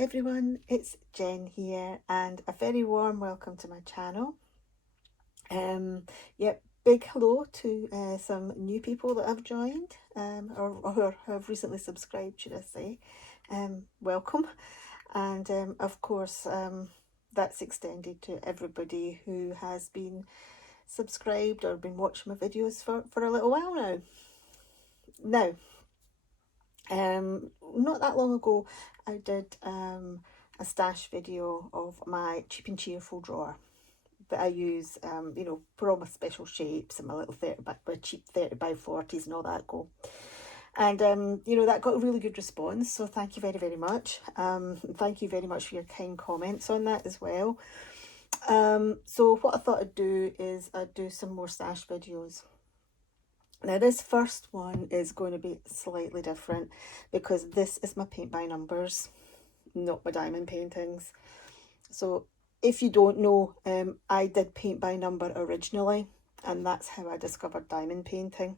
everyone, it's Jen here and a very warm welcome to my channel. Yep, big hello to some new people that have joined or have recently subscribed, should I say. Welcome. And of course, that's extended to everybody who has been subscribed or been watching my videos for a little while now. Not that long ago, I did a stash video of my cheap and cheerful drawer that I use, for all my special shapes and my little 30 by, my cheap 30 by 40s and all that go. And, that got a really good response. So thank you very, very much. Thank you very much for your kind comments on that as well. So what I thought I'd do is I'd do some more stash videos. Now this first one is going to be slightly different because this is my paint by numbers, not my diamond paintings. So if you don't know, I did paint by number originally, and that's how I discovered diamond painting.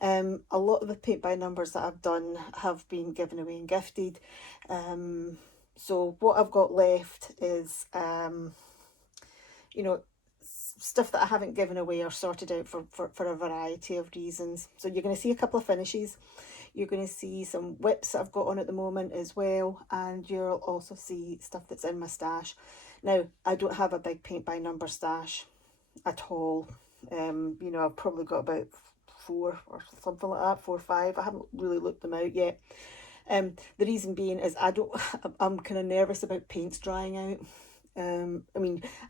A lot of the paint by numbers that I've done have been given away and gifted. So what I've got left is, stuff that I haven't given away or sorted out for a variety of reasons. So you're going to see a couple of finishes. You're going to see some whips that I've got on at the moment as well. And you'll also see stuff that's in my stash. Now, I don't have a big paint by number stash at all. I've probably got about 4 or something like that, 4 or 5. I haven't really looked them out yet. The reason being is I'm kind of nervous about paints drying out. I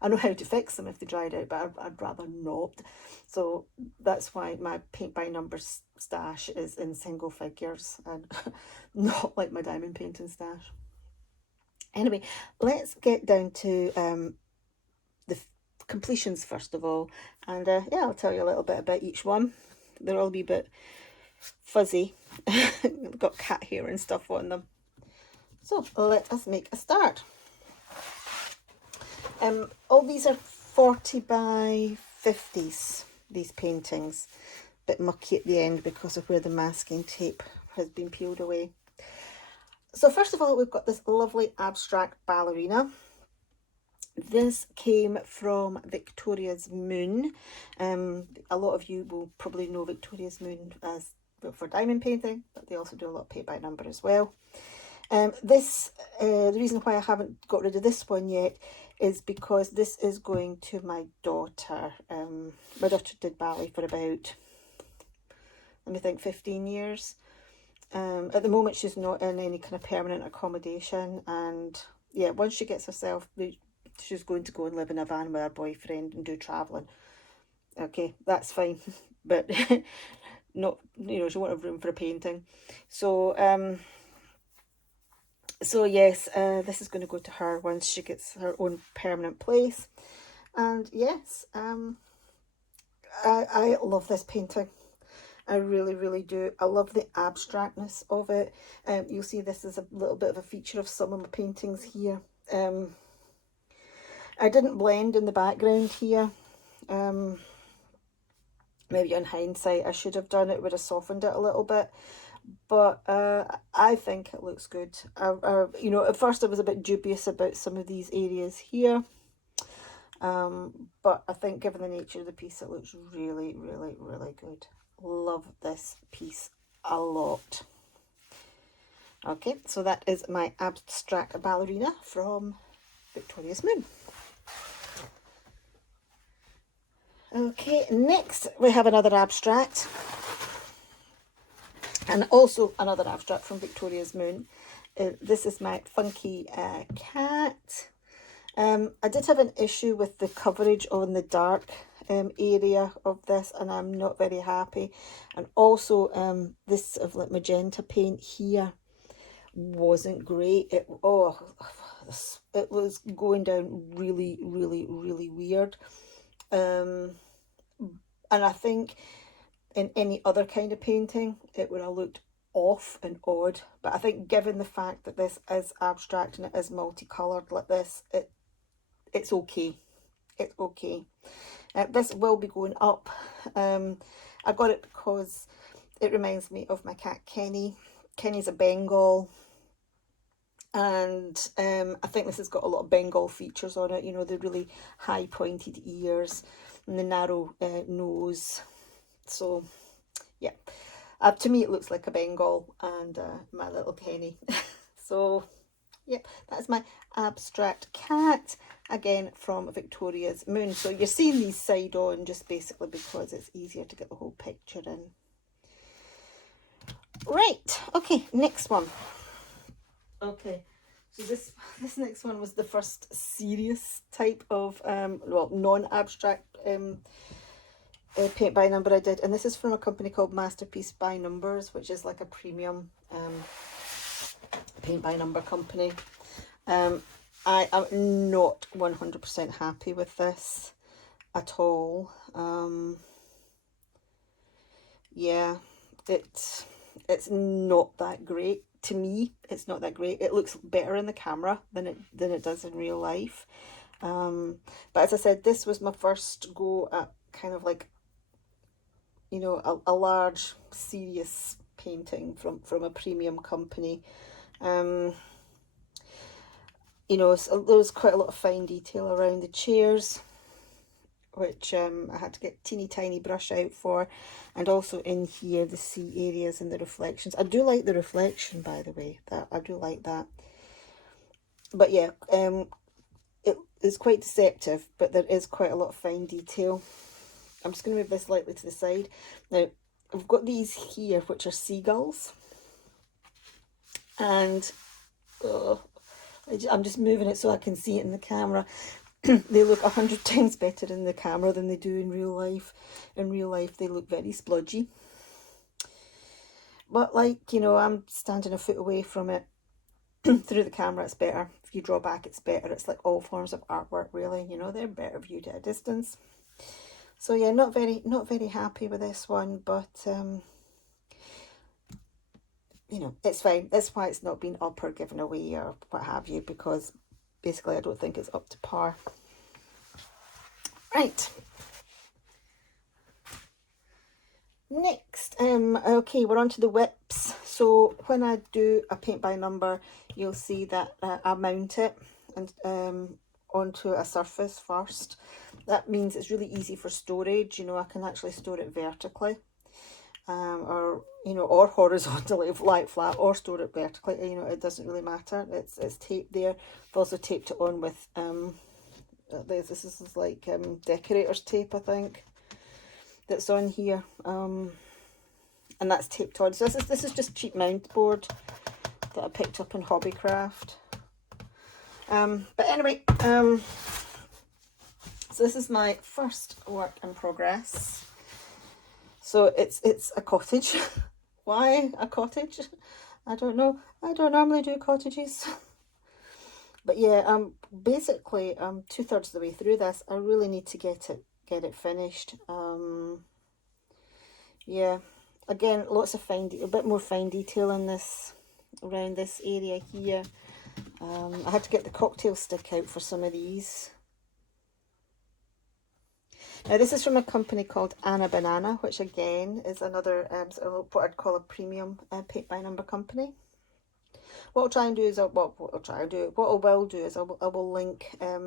know how to fix them if they dried out, but I'd rather not. So that's why my paint by numbers stash is in single figures and not like my diamond painting stash. Anyway, let's get down to the completions first of all. And I'll tell you a little bit about each one. They're all a wee bit fuzzy. Got cat hair and stuff on them. So let us make a start. All these are 40 by 50s, these paintings. A bit mucky at the end because of where the masking tape has been peeled away. So first of all, we've got this lovely abstract ballerina. This came from Victoria's Moon. A lot of you will probably know Victoria's Moon as for diamond painting, but they also do a lot of paint by number as well. The reason why I haven't got rid of this one yet is because this is going to my daughter. My daughter did ballet for about, 15 years. At the moment, she's not in any kind of permanent accommodation. And yeah, once she gets herself, she's going to go and live in a van with her boyfriend and do travelling. Okay, that's fine. But not, she won't have room for a painting. So, yes, this is going to go to her once she gets her own permanent place. And yes, I love this painting. I really, really do. I love the abstractness of it. You'll see this is a little bit of a feature of some of my paintings here. I didn't blend in the background here. Maybe in hindsight I should have done it, would have softened it a little bit. But I think it looks good. At first I was a bit dubious about some of these areas here. But I think given the nature of the piece, it looks really, really, really good. Love this piece a lot. Okay, so that is my abstract ballerina from Victoria's Moon. Okay, next we have another abstract. And also another abstract from Victoria's Moon. This is my funky cat. I did have an issue with the coverage on the dark area of this, and I'm not very happy. And also this of like magenta paint here wasn't great. It was going down really, really, really weird. And I think in any other kind of painting it would have looked off and odd, but I think given the fact that this is abstract and it is multicolored like this, it's okay. It's okay. This will be going up. I got it because it reminds me of my cat Kenny. Kenny's a Bengal, And I think this has got a lot of Bengal features on it, you know, the really high pointed ears and the narrow nose. So yeah, to me it looks like a Bengal and my little penny. So yep, that's my abstract cat, again from Victoria's Moon. So you're seeing these side on just basically because it's easier to get the whole picture in. Right, okay, next one. Okay, so this next one was the first serious type of well, non-abstract paint by number I did, and this is from a company called Masterpiece by Numbers, which is like a premium paint by number company. I am not 100% happy with this at all. Yeah, it's not that great to me. It's not that great. It looks better in the camera than it does in real life. But as I said, this was my first go at kind of like, you know, a large serious painting from a premium company. You know, so there was quite a lot of fine detail around the chairs, which I had to get teeny tiny brush out for, and also in here the sea areas and the reflections. I do like the reflection, by the way, that I do like that. But yeah, it is quite deceptive, but there is quite a lot of fine detail. I'm just going to move this slightly to the side. Now, I've got these here, which are seagulls, and I'm just moving it so I can see it in the camera. They look 100 times better in the camera than they do in real life. In real life, they look very splodgy. But like, you know, I'm standing a foot away from it. Through the camera, it's better. If you draw back, it's better. It's like all forms of artwork, really. You know, they're better viewed at a distance. So yeah, not very happy with this one, but you know, it's fine. That's why it's not been up or given away or what have you, because basically I don't think it's up to par. Right. Next, okay, we're on to the whips. So when I do a paint by number, you'll see that I mount it and onto a surface first. That means it's really easy for storage. You know, I can actually store it vertically, or you know, or horizontally, like flat, or store it vertically. You know, it doesn't really matter. It's taped there. I've also taped it on with this is like decorator's tape, I think, that's on here, and that's taped on. So this is just cheap mount board that I picked up in Hobbycraft. But anyway, so this is my first work in progress. So it's a cottage. Why a cottage? I don't know. I don't normally do cottages. But yeah, basically 2/3 of the way through this. I really need to get it finished. Yeah, again, lots of a bit more fine detail in this, around this area here. I had to get the cocktail stick out for some of these. Now this is from a company called Anna Banana, which again is another sort of what I'd call a premium paint by number company. What I'll try and do is, what I will do is I will link a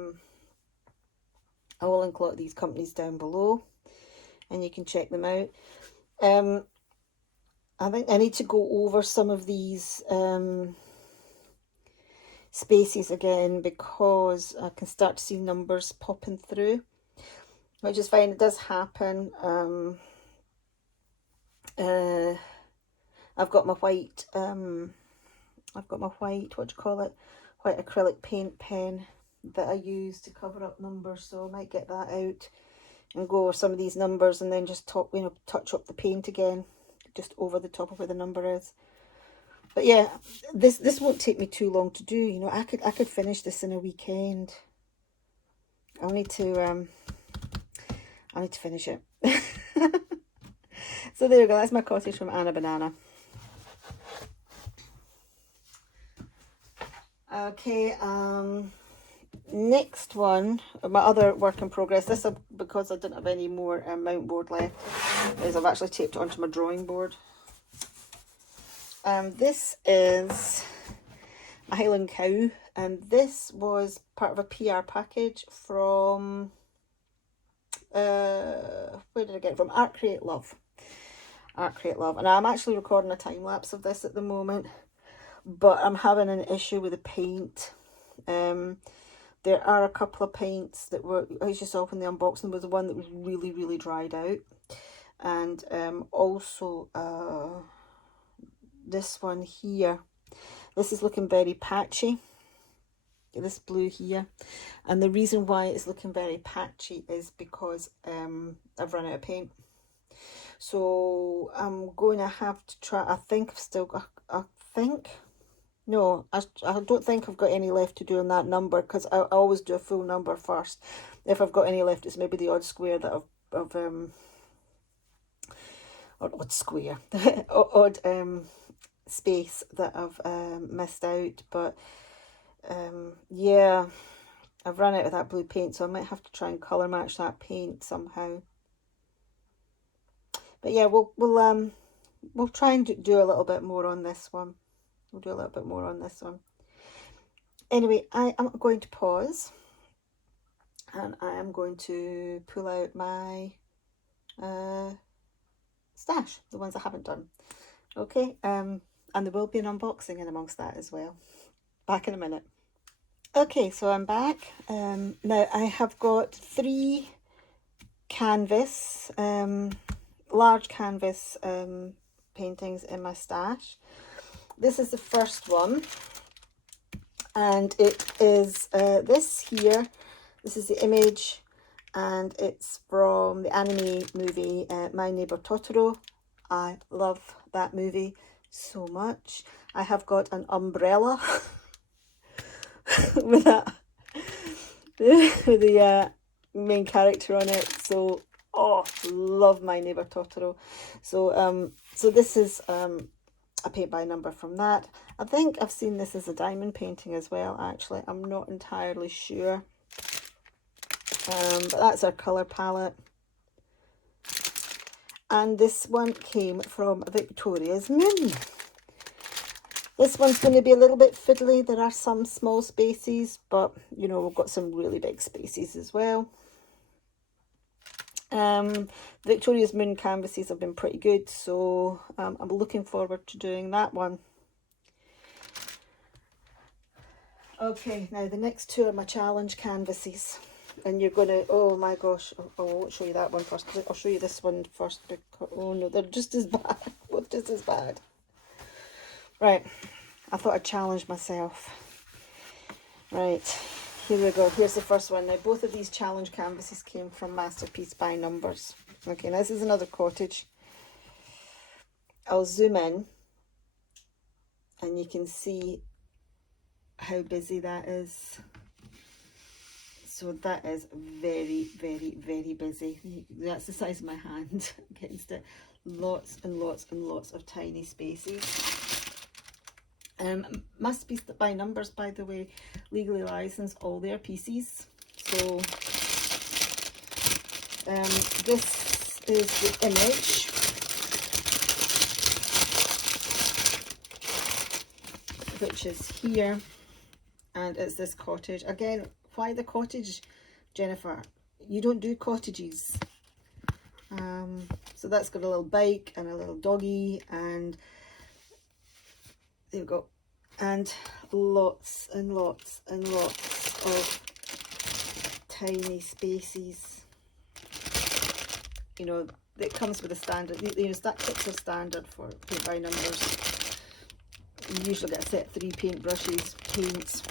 lot of these companies down below, and you can check them out. I think I need to go over some of these spaces again, because I can start to see numbers popping through, which is fine. It does happen. I've got my white what do you call it, white acrylic paint pen that I use to cover up numbers, so I might get that out and go over some of these numbers and then just touch up the paint again, just over the top of where the number is. But yeah, this won't take me too long to do. You know, I could finish this in a weekend. I'll need to finish it. So there you go. That's my cottage from Anna Banana. Okay, next one, my other work in progress. This, because I didn't have any more mount board left, is I've actually taped it onto my drawing board. This is Highland Cow, and this was part of a PR package from, where did I get it from? Art Create Love. Art Create Love. And I'm actually recording a time lapse of this at the moment, but I'm having an issue with the paint. There are a couple of paints that were, as you saw when the unboxing, was the one that was really, really dried out. And also this one here. This is looking very patchy. This blue here. And the reason why it's looking very patchy is because I've run out of paint. So I'm going to have to try, I think I've still got, I don't think I've got any left to do on that number, because I always do a full number first. If I've got any left, it's maybe the odd square that I've or odd square, odd space that I've missed out. But yeah, I've run out of that blue paint, so I might have to try and colour match that paint somehow. But yeah, we'll try and do a little bit more on this one. We'll do a little bit more on this one. Anyway, I am going to pause, and I am going to pull out my stash, the ones I haven't done. Okay, and there will be an unboxing in amongst that as well. Back in a minute. Okay, so I'm back. Now I have got 3 canvas, large canvas paintings in my stash. This is the first one, and it is this here. This is the image, and it's from the anime movie My Neighbor Totoro. I love that movie so much. I have got an umbrella with that with the main character on it. So love My Neighbor Totoro. So so this is a paint by number from that. I think I've seen this as a diamond painting as well, actually. I'm not entirely sure. But that's our colour palette. And this one came from Victoria's Moon. This one's going to be a little bit fiddly. There are some small spaces, but you know, we've got some really big spaces as well. Victoria's Moon canvases have been pretty good, so I'm looking forward to doing that one. Okay, now the next 2 are my challenge canvases, and you're going to, oh my gosh, I won't show you that one first. I'll show you this one first, because, oh no, they're just as bad. Both just as bad. Right, I thought I'd challenge myself. Right, here we go. Here's the first one. Now, both of these challenge canvases came from Masterpiece by Numbers. Okay, now this is another cottage. I'll zoom in, and you can see how busy that is. So that is very, very, very busy. That's the size of my hand against it. Lots and lots and lots of tiny spaces. Masterpiece by Numbers, by the way, legally licensed all their pieces. So this is the image. Which is here, and it's this cottage. Again, why the cottage, Jennifer? You don't do cottages. So that's got a little bike and a little doggy, and there we go, and lots and lots and lots of tiny spaces. You know, it comes with a standard, you know, that kits are standard for paint by numbers. You usually get a set of 3 paintbrushes, paints.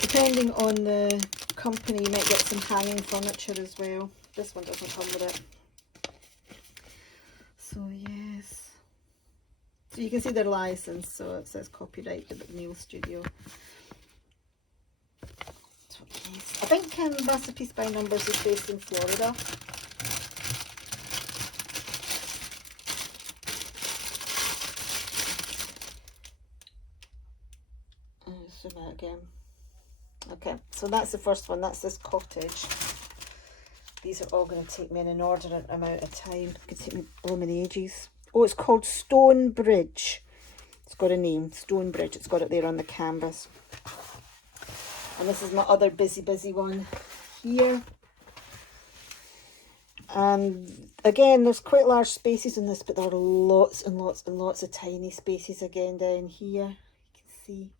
Depending on the company, you might get some hanging furniture as well. This one doesn't come with it. So yes. So you can see they're licensed, so it says copyright the McNeil Studio. So yes. I think Masterpiece by Numbers is based in Florida. Zoom out again. Okay, so that's the first one. That's this cottage. These are all going to take me an inordinate amount of time. It could take me blooming ages. Oh, it's called Stone Bridge. It's got a name, Stonebridge. It's got it there on the canvas. And this is my other busy one here. And again, there's quite large spaces in this, but there are lots and lots and lots of tiny spaces again down here. You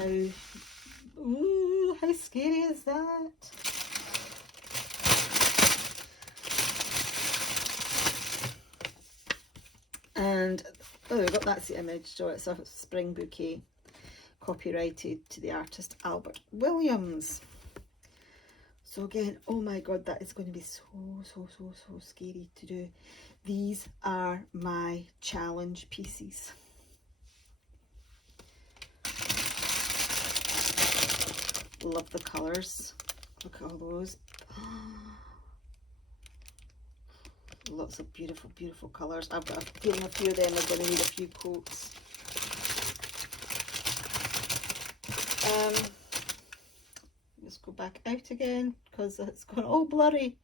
can see how scary is that? And oh, we've got that's the image. So it's a spring bouquet, copyrighted to the artist Albert Williams. So again, oh my god, that is going to be so scary to do. These are my challenge pieces. Love the colours. Look at all those. Lots of beautiful colours. I've got a feeling a few of them are going to need a few coats. Let's go back out again because it's gone all blurry.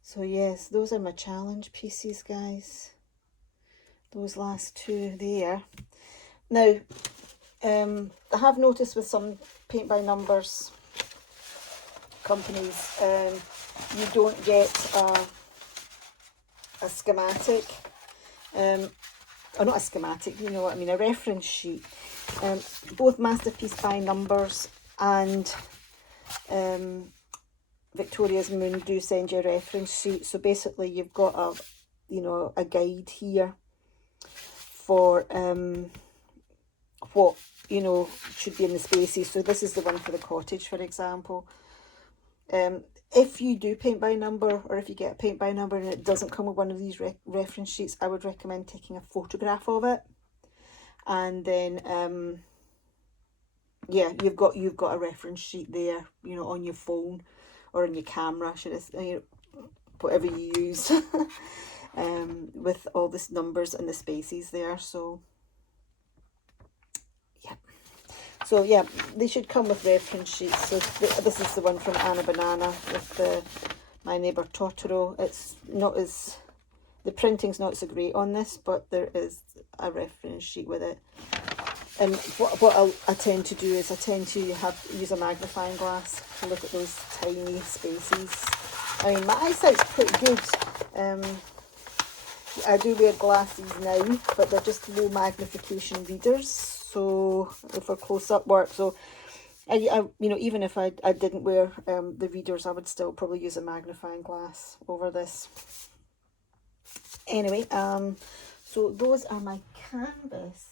So yes, those are my challenge pieces, guys. Those last two there. Now, I have noticed with some paint by numbers companies, you don't get a schematic, or not a schematic, you know what I mean, a reference sheet. Both Masterpiece by Numbers and Victoria's Moon do send you a reference sheet. So basically you've got a guide here for what should be in the spaces. So this is the one for the cottage, for example. If you do paint by number, or if you get a paint by number and it doesn't come with one of these reference sheets, I would recommend taking a photograph of it, and then yeah, you've got a reference sheet there, on your phone or on your camera, whatever you use, with all this numbers and the spaces there. So yeah. So yeah, they should come with reference sheets. So this is the one from Anna Banana with My Neighbour Totoro. It's not as, the printing's not so great on this, but there is a reference sheet with it. And what I tend to do is I tend to use a magnifying glass to look at those tiny spaces. I mean, my eyesight's pretty good. I do wear glasses now, but they're just low magnification readers, so for close-up work. So I even if I didn't wear the readers, I would still probably use a magnifying glass over this. Anyway, so those are my canvas.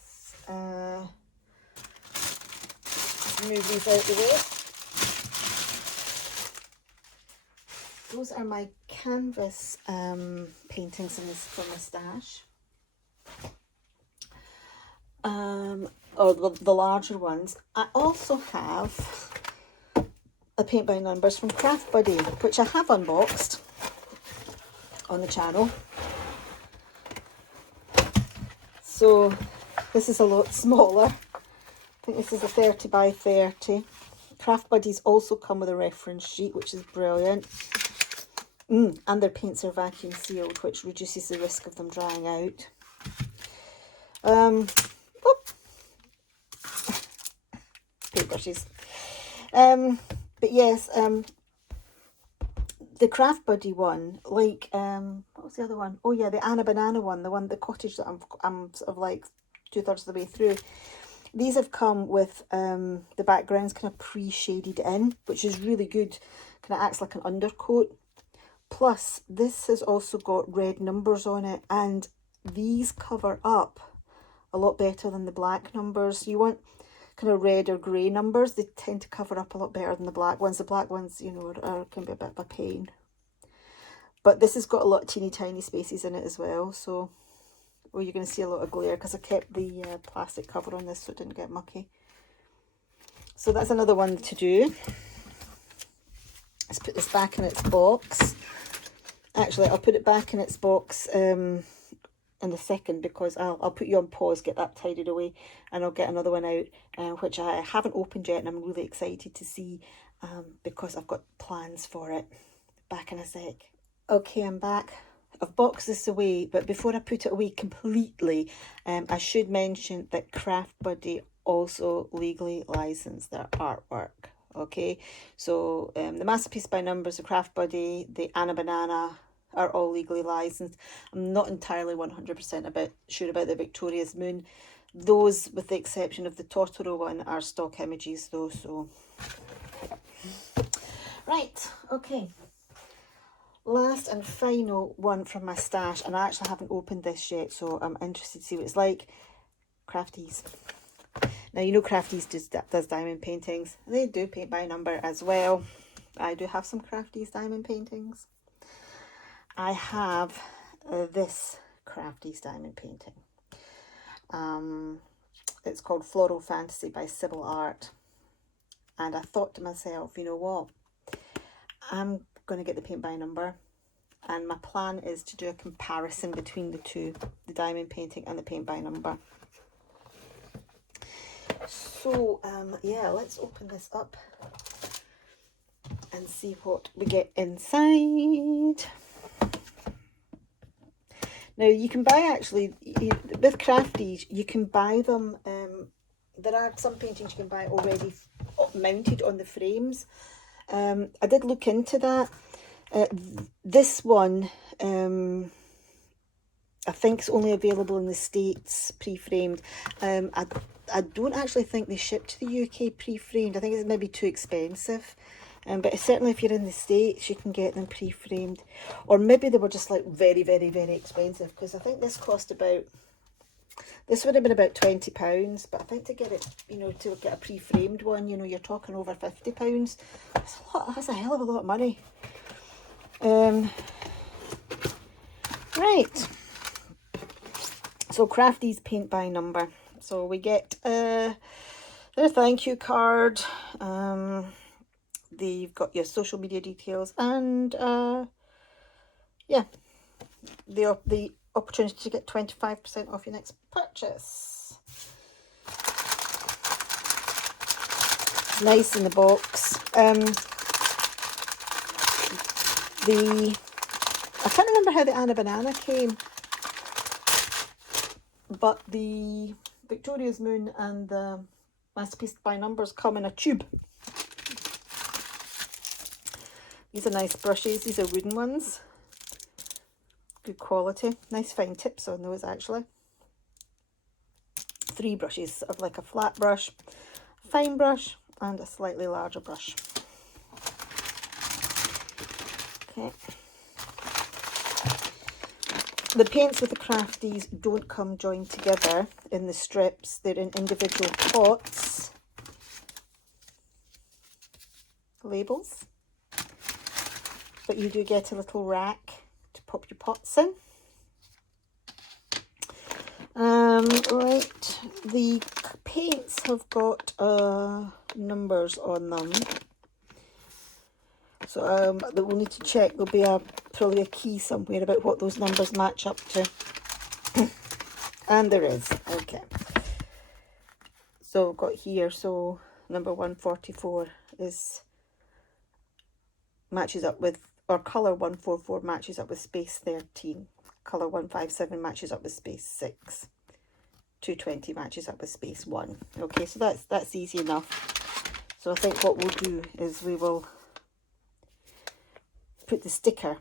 Move these out the way. Those are my canvas paintings from my stash. Or the larger ones. I also have a paint by numbers from Craft Buddy, which I have unboxed on the channel. So this is a lot smaller. I think this is a 30 by 30. Craft Buddies also come with a reference sheet, which is brilliant. And their paints are vacuum sealed, which reduces the risk of them drying out. Paintbrushes. But yes, the Craft Buddy one, like, what was the other one? Oh yeah, the Anna Banana one, the cottage that I'm sort of like 2/3 of the way through. These have come with the backgrounds kind of pre-shaded in, which is really good. Kind of acts like an undercoat. Plus, this has also got red numbers on it, and these cover up a lot better than the black numbers. You want kind of red or grey numbers, they tend to cover up a lot better than the black ones. The black ones, can be a bit of a pain. But this has got a lot of teeny tiny spaces in it as well, so you're going to see a lot of glare because I kept the plastic cover on this so it didn't get mucky. So that's another one to do. Let's put this back in its box. Actually, I'll put it back in its box in a second, because I'll put you on pause, get that tidied away, and I'll get another one out, which I haven't opened yet, and I'm really excited to see, because I've got plans for it. Back in a sec. Okay, I'm back. I've boxed this away, but before I put it away completely, I should mention that Craft Buddy also legally licensed their artwork. Okay, so the Masterpiece by Numbers, the Craft Buddy, the Anna Banana are all legally licensed. I'm not entirely 100% sure about the Victoria's Moon. Those, with the exception of the Totoro one, are stock images though, so... Right, okay. Last and final one from my stash, and I actually haven't opened this yet, so I'm interested to see what it's like. Crafties. Now, you know Crafties does diamond paintings. They do paint by number as well. I do have some Crafties diamond paintings. I have this Crafties diamond painting. It's called Floral Fantasy by Sybil Art. And I thought to myself, you know what? I'm going to get the paint by number. And my plan is to do a comparison between the two, the diamond painting and the paint by number. So, yeah, let's open this up and see what we get inside. Now, you can buy, actually, with Crafties, you can buy them, there are some paintings you can buy already mounted on the frames. I did look into that. This one, I think is only available in the States pre-framed. I don't actually think they ship to the UK pre-framed. I think it's maybe too expensive. But certainly if you're in the States, you can get them pre-framed. Or maybe they were just like very, very, very expensive. Because I think this cost about... This would have been about £20. But I think to get it, you know, to get a pre-framed one, you know, you're talking over £50. That's a hell of a lot of money. Right. So Crafties paint by number. So we get their thank you card. They've got your social media details and yeah, the opportunity to get 25% off your next purchase. Nice in the box. I can't remember how the Anna Banana came, but the Victoria's Moon and the Masterpiece by Numbers come in a tube. These are nice brushes. These are wooden ones. Good quality. Nice fine tips on those, actually. 3 brushes, of like a flat brush, fine brush, and a slightly larger brush. Okay. The paints with the Crafties don't come joined together in the strips. They're in individual pots. Labels. But you do get a little rack to pop your pots in. Right, the paints have got numbers on them. So we'll need to check. There'll be probably a key somewhere about what those numbers match up to. And there is. Okay. So I've got here, so number 144 matches up with, or colour 144 matches up with space 13. Colour 157 matches up with space 6. 220 matches up with space 1. Okay, so that's easy enough. So I think what we'll do is we will put the sticker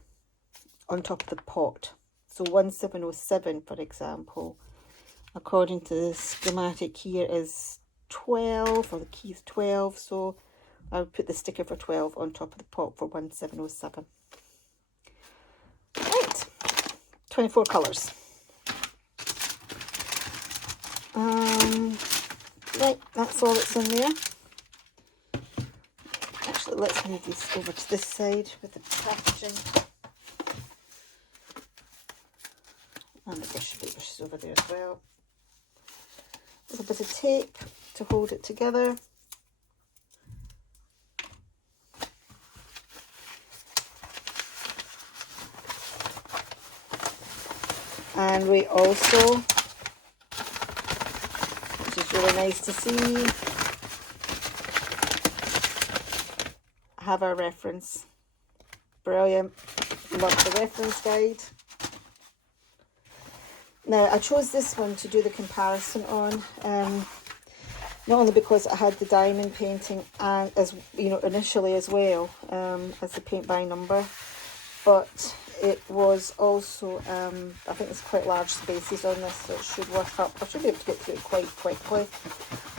on top of the pot. So 1707, for example, according to the schematic here, is 12, or the key is 12. So I'll put the sticker for 12 on top of the pot for 1707. Right, 24 colours. Right, that's all that's in there. Actually, let's move these over to this side with the packaging. And the brush is over there as well. A little bit of tape to hold it together. And we also, which is really nice to see, have our reference. Brilliant. Love the reference guide. Now I chose this one to do the comparison on, not only because I had the diamond painting and, as you know, initially as well, as the paint by number, but it was also, I think there's quite large spaces on this, so it should work up. I should be able to get through it quite quickly.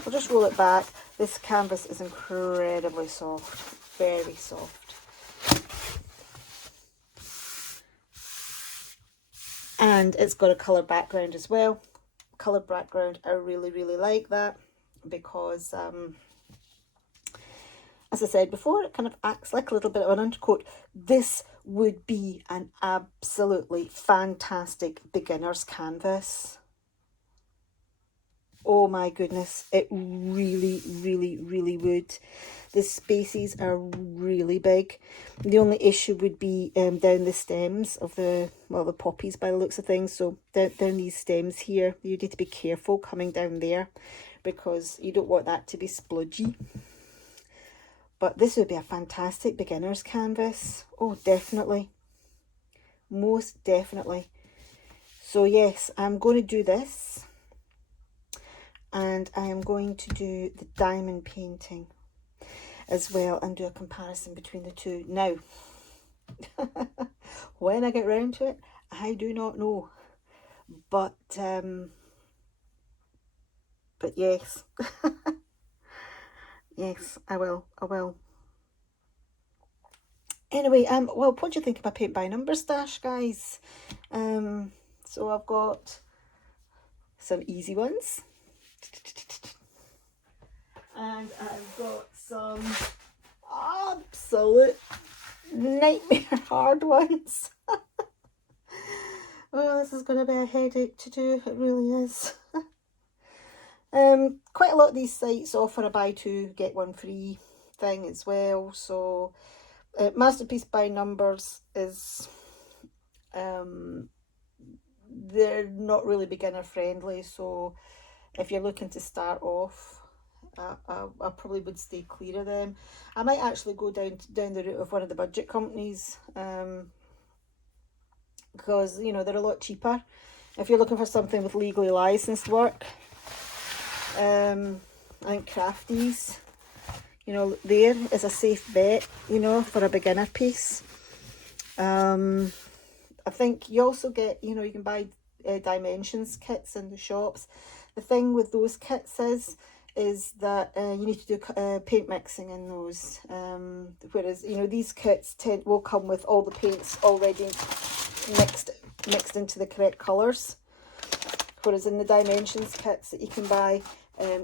I'll just roll it back. This canvas is incredibly soft, very soft. And it's got a colour background as well. Colour background, I really, really like that, because as I said before, it kind of acts like a little bit of an undercoat. This would be an absolutely fantastic beginner's canvas. Oh my goodness, it really, really, really would. The spaces are really big. The only issue would be down the stems of the poppies by the looks of things. So down these stems here, you need to be careful coming down there, because you don't want that to be splodgy. But this would be a fantastic beginner's canvas. Oh, definitely. Most definitely. So yes, I'm going to do this. And I am going to do the diamond painting as well and do a comparison between the two. Now, when I get round to it, I do not know. But yes. Yes, I will. Anyway, well, what do you think of my paint by number stash, guys? So I've got some easy ones, and I've got some absolute nightmare hard ones. Oh, this is going to be a headache to do. It really is. Quite a lot of these sites offer a buy two get one free thing as well. So Masterpiece by Numbers is they're not really beginner friendly, so if you're looking to start off, I probably would stay clear of them. I might actually go down the route of one of the budget companies, because you know they're a lot cheaper if you're looking for something with legally licensed work. I think Crafties, you know, there is a safe bet, you know, for a beginner piece. I think you also get, you know, you can buy dimensions kits in the shops. The thing with those kits is that you need to do paint mixing in those, whereas, you know, these kits will come with all the paints already mixed into the correct colours, whereas in the dimensions kits that you can buy,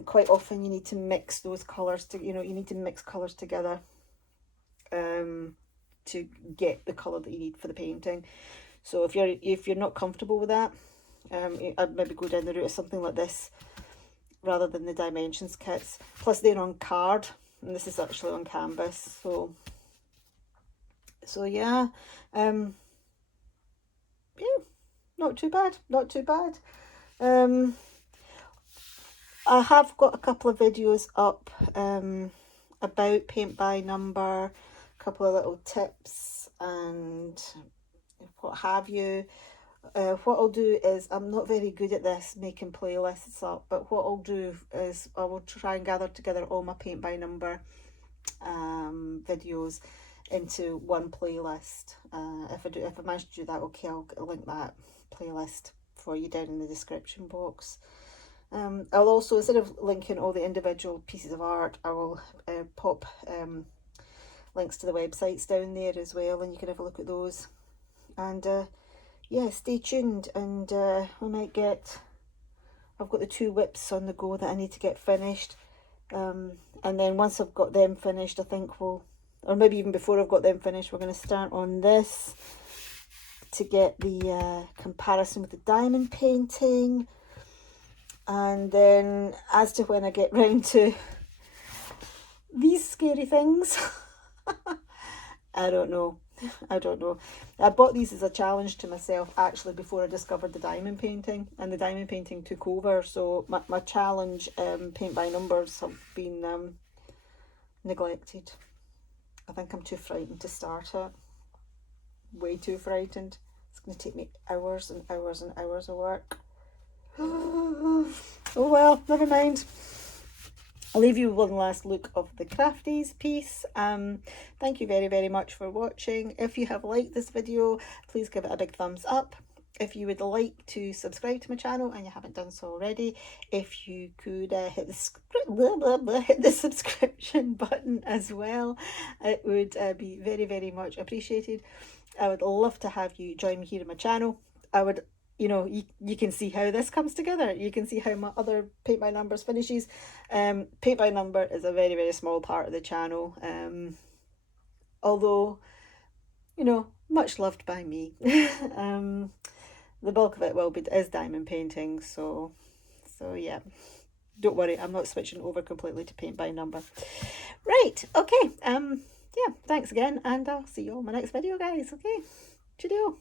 quite often you need to mix those colours to, you know, you need to mix colours together to get the colour that you need for the painting. So if you're not comfortable with that, I'd maybe go down the route of something like this rather than the dimensions kits. Plus they're on card, and this is actually on canvas. So yeah, yeah, not too bad, not too bad. I have got a couple of videos up about paint by number, a couple of little tips and what have you. What I'll do is, I'm not very good at this, making playlists up, but what I'll do is I will try and gather together all my paint by number videos into one playlist. If I manage to do that, okay, I'll link that playlist for you down in the description box. I'll also, instead of linking all the individual pieces of art, I will pop links to the websites down there as well, and you can have a look at those. And yeah, stay tuned, and we might get, I've got the 2 whips on the go that I need to get finished, and then once I've got them finished, I think or maybe even before I've got them finished, we're going to start on this to get the comparison with the diamond painting. And then as to when I get round to these scary things, I don't know. I bought these as a challenge to myself actually before I discovered the diamond painting, and the diamond painting took over. So my challenge paint by numbers have been neglected. I think I'm too frightened to start it. Way too frightened. It's going to take me hours and hours and hours of work. Oh well, never mind. I'll leave you with one last look of the Crafties piece. Thank you very, very much for watching. If you have liked this video, please give it a big thumbs up. If you would like to subscribe to my channel and you haven't done so already, if you could hit the subscription button as well, it would be very, very much appreciated. I would love to have you join me here on my channel. I would, you can see how this comes together. You can see how my other paint by numbers finishes. Paint by number is a very, very small part of the channel. Although, much loved by me. The bulk of it is diamond painting, so yeah, don't worry, I'm not switching over completely to paint by number. Right, okay, yeah, thanks again, and I'll see you all in my next video, guys. Okay, cheerio.